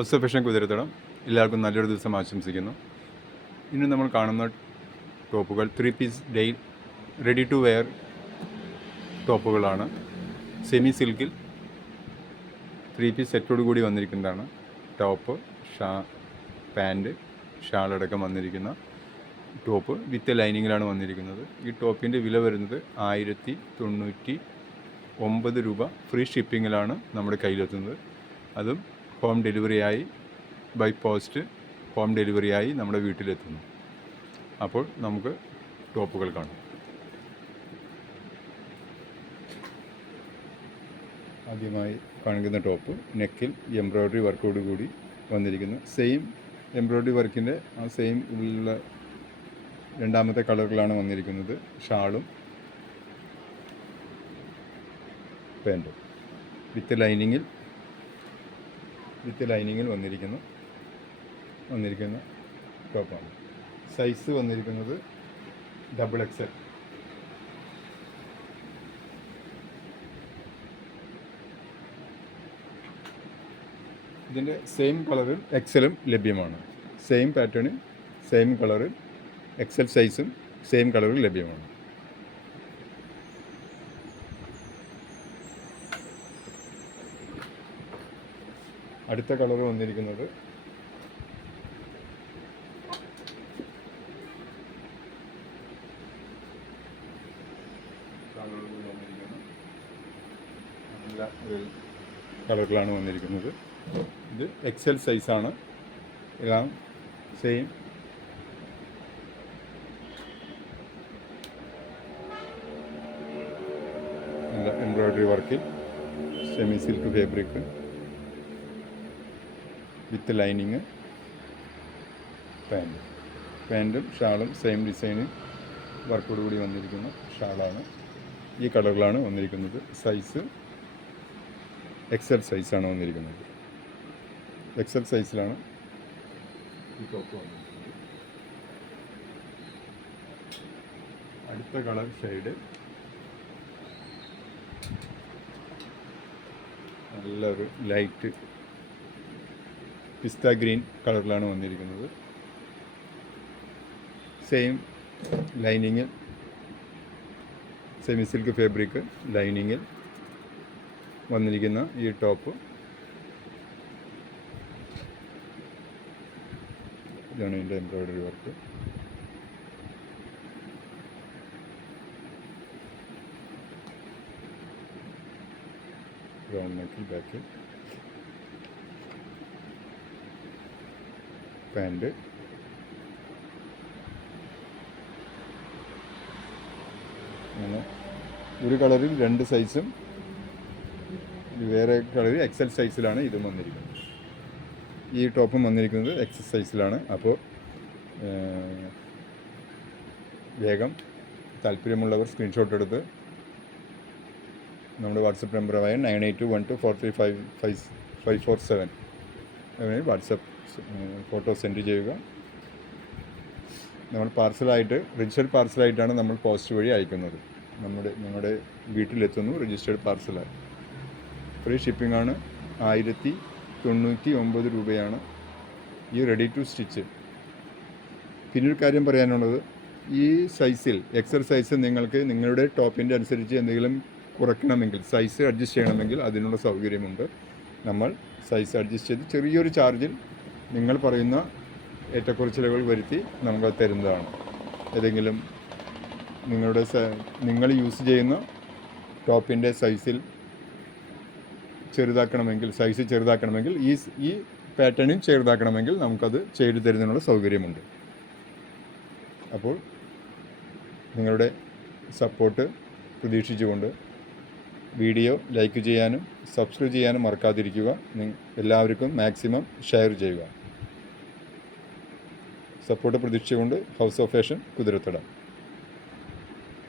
Observation കുതിരത്തടം എല്ലാവർക്കും നല്ലൊരു ദിവസം ആശംസിക്കുന്നു. ഇന്ന് നമ്മൾ കാണുന്ന ടോപ്പുകൾ three piece Dale ready to wear ടോപ്പുകളാണ്. സെമി സിൽക്കിൽ ത്രീ പീസ് സെറ്റോട് കൂടി വന്നിരിക്കുന്നതാണ്. ടോപ്പ് ഷാ പാന്റ് ഷാളടക്കം വന്നിരിക്കുന്ന ടോപ്പ്. വിത്ത് ലൈനിങ്ങിലാണ് വന്നിരിക്കുന്നത്. ഈ ടോപ്പിന്റെ വില വരുന്നത് ആയിരത്തി തൊണ്ണൂറ്റി ഒമ്പത് രൂപ ഫ്രീ ഷിപ്പിങ്ങിലാണ് നമ്മുടെ കയ്യിലെത്തുന്നത്. അതും ഹോം ഡെലിവറിയായി ബൈ പോസ്റ്റ് ഹോം ഡെലിവറിയായി നമ്മുടെ വീട്ടിലെത്തുന്നു. അപ്പോൾ നമുക്ക് ടോപ്പുകൾ കാണും. ആദ്യമായി കാണിക്കുന്ന ടോപ്പ് നെക്കിൽ എംബ്രോയ്ഡറി വർക്കോട് കൂടി വന്നിരിക്കുന്നു. സെയിം എംബ്രോയ്ഡറി വർക്കിന്റെ ആ സെയിം ഉള്ള രണ്ടാമത്തെ കളറിലാണ് വന്നിരിക്കുന്നത്. ഷാളും പാന്റും. വിത്ത് ലൈനിങ്ങിൽ വിത്ത് ലൈനിങ്ങിൽ വന്നിരിക്കുന്നു. വന്നിരിക്കുന്ന ടോപ്പാണ് സൈസ് വന്നിരിക്കുന്നത് ഡബിൾ എക്സൽ ഇതിന്റെ സെയിം കളറിൽ എക്സലും ലഭ്യമാണ്. സെയിം പാറ്റേണിൽ സെയിം കളറിൽ എക്സൽ സൈസും സെയിം കളറിൽ ലഭ്യമാണ്. അടുത്ത കളർ വന്നിരിക്കുന്നത്. നല്ല ഒരു കളറിലാണ് വന്നിരിക്കുന്നത്. ഇത് എക്സൽ സൈസാണ് എല്ലാം സെയിം നല്ല എംബ്രോയ്ഡറി വർക്കിൽ semi silk fabric with lining. Pant. പാന്റും ഷാളും സെയിം ഡിസൈന് വർക്കോട് കൂടി വന്നിരിക്കുന്ന ഷാളാണ്. ഈ കളറുകളാണ് വന്നിരിക്കുന്നത്. സൈസ് എക്സൽ സൈസാണ് വന്നിരിക്കുന്നത്. എക്സൽ സൈസിലാണ് ഈ ടോപ്പ് വന്നിരിക്കുന്നത്. അടുത്ത കളർ ഷെയ്ഡ്. നല്ലൊരു ലൈറ്റ് പിസ്ത ഗ്രീൻ കളറിലാണ് വന്നിരിക്കുന്നത്. സെയിം ലൈനിങ്ങിൽ സെമി സിൽക്ക് ഫാബ്രിക് ലൈനിങ്ങിൽ വന്നിരിക്കുന്ന ഈ ടോപ്പ് ഇതാണ് ഇതിന്റെ എംബ്രോയ്ഡറി വർക്ക് റൗണ്ട് നെക്കിൽ ബാക്കിൽ പാന്റ് അങ്ങനെ ഒരു കളറിൽ രണ്ട് സൈസും വേറെ കളറിൽ എക്സൽ സൈസിലാണ് ഇതും വന്നിരിക്കുന്നത്. ഈ ടോപ്പും വന്നിരിക്കുന്നത് എക്സൽ സൈസിലാണ് അപ്പോൾ വേഗം താല്പര്യമുള്ളവർ സ്ക്രീൻഷോട്ട് എടുത്ത് നമ്മുടെ വാട്സപ്പ് നമ്പറായ nine eight two one two four three five five five four seven WhatsApp photo send ചെയ്യുക. നമ്മൾ പാർസലായിട്ട് രജിസ്റ്റേർഡ് പാർസലായിട്ടാണ് നമ്മൾ പോസ്റ്റ് വഴി അയക്കുന്നത്. നമ്മുടെ ഞങ്ങളുടെ വീട്ടിലെത്തുന്നു രജിസ്റ്റേർഡ് പാർസലായി ഫ്രീ ഷിപ്പിംഗ് ആണ് ആയിരത്തി തൊണ്ണൂറ്റി ഒമ്പത് രൂപയാണ് ഈ റെഡി ടു സ്റ്റിച്ച് പിന്നൊരു കാര്യം പറയാനുള്ളത് ഈ സൈസിൽ എക്സർസൈസ് നിങ്ങൾക്ക് നിങ്ങളുടെ ടോപ്പിന്റെ അനുസരിച്ച് എന്തെങ്കിലും കുറയ്ക്കണമെങ്കിൽ സൈസ് അഡ്ജസ്റ്റ് ചെയ്യണമെങ്കിൽ അതിനുള്ള സൗകര്യമുണ്ട്. നമ്മൾ സൈസ് അഡ്ജസ്റ്റ് ചെയ്ത് ചെറിയൊരു ചാർജിൽ നിങ്ങൾ പറയുന്ന ഏറ്റക്കുറച്ചിലുകൾ വരുത്തി നമുക്ക് തരുന്നതാണ്. ഏതെങ്കിലും നിങ്ങളുടെ നിങ്ങൾ യൂസ് ചെയ്യുന്ന ടോപ്പിന്റെ സൈസിൽ ചെറുതാക്കണമെങ്കിൽ സൈസ് ചെറുതാക്കണമെങ്കിൽ ഈ ഈ പാറ്റേണിൽ ചെറുതാക്കണമെങ്കിൽ നമുക്കത് ചെയ്തു തരുന്നതിനുള്ള സൗകര്യമുണ്ട്. അപ്പോൾ നിങ്ങളുടെ സപ്പോർട്ട് പ്രതീക്ഷിച്ചുകൊണ്ട് വീഡിയോ ലൈക്ക് ചെയ്യാനും സബ്സ്ക്രൈബ് ചെയ്യാനും മറക്കാതിരിക്കുക. എല്ലാവർക്കും മാക്സിമം ഷെയർ ചെയ്യുക. സപ്പോർട്ട് പ്രതീക്ഷിച്ചുകൊണ്ട് ഹൗസ് ഓഫ് ഫാഷൻ കുതിരത്തട.